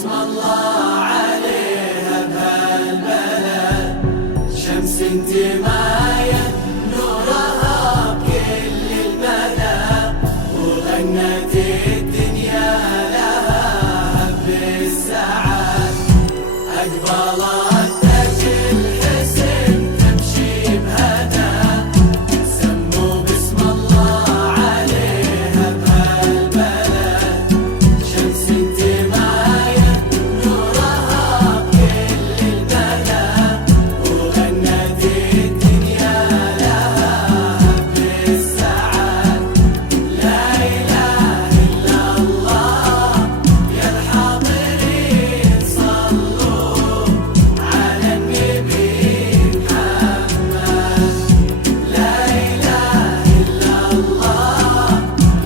اسم الله عليها بهالبلد، شمس انتماية نورها بكل المدى، وغنت الدنيا لها هب السعد. أقبلت تاج الحسن تمشي بهدى، سموا باسم الله عليها بهالبلد، شمس انتماية نورها بكل المدى، وغنت الدنيا لها هب السعد. لا إله إلا الله يا الحاضرين صلوا على النبي محمد. لا إله إلا الله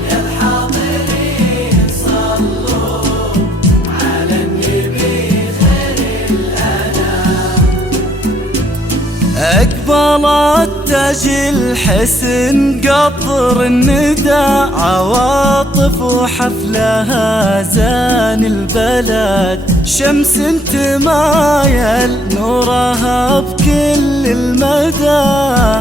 يا الحاضرين صلوا على النبي خير الأنام. أقبلت تاج الحسن قطر الندى، عواطف وحفلها زان البلد، شمس انتمايل نورها بكل المدى،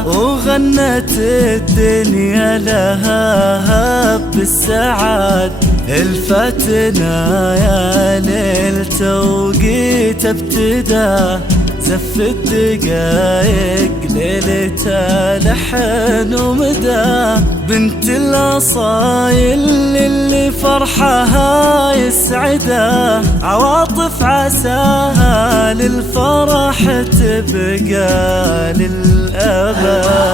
وغنت الدنيا لها هب السعد. الفتنا يا ليل توقيت ابتدى، زف الدقايق ليلتها لحن ومدى، بنت الأصايل اللي فرحها يسعده، عواطف عساها للفرح تبقى للأبد.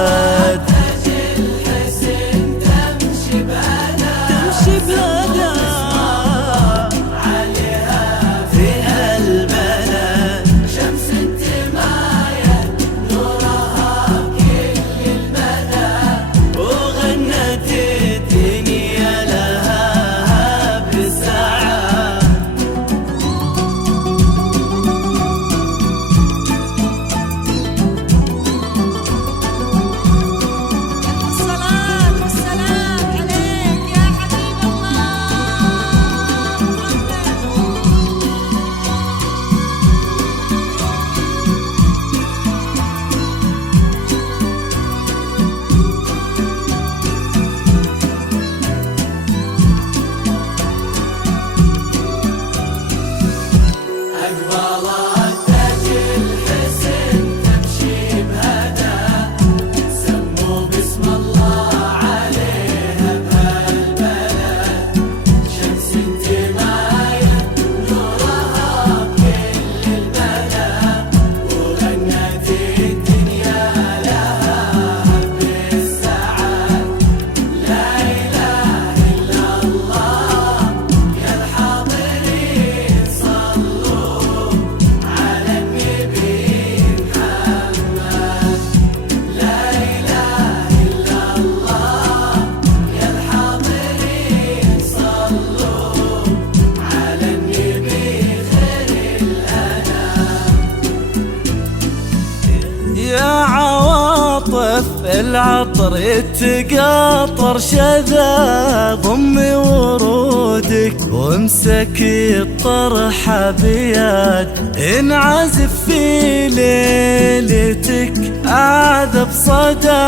العطر يتقاطر شذا، ضمي ورودك وامسكي الطرحة بيد، انعزف في ليلتك أعذب صدى،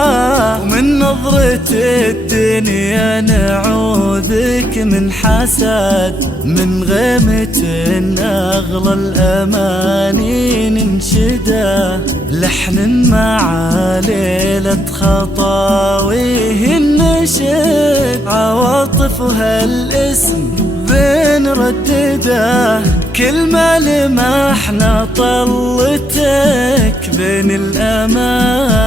ومن نظرة الدنيا نعوذك من حسد، من غيمة أغلى الأماني ننشده، لحن مع ليلة خطاويه النشد، عواطفها الاسم بنردده، كلمة لمحنا طلتك بين الأمان.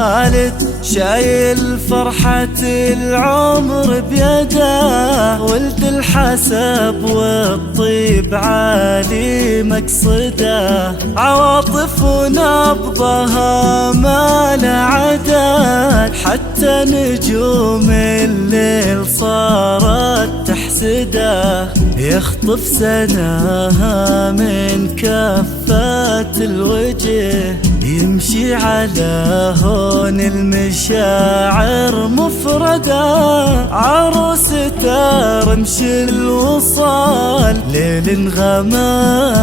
خالد شايل فرحة العمر بيده، ولد الحسب والطيب عالي مقصده، عواطف ونبضها ما له عدد، حتى نجوم الليل صارت تحسده، يخطف سناها من كفات الوجه، يمشي على هون المشاعر مفردة، عروسته رمش الوصال ليل غمام.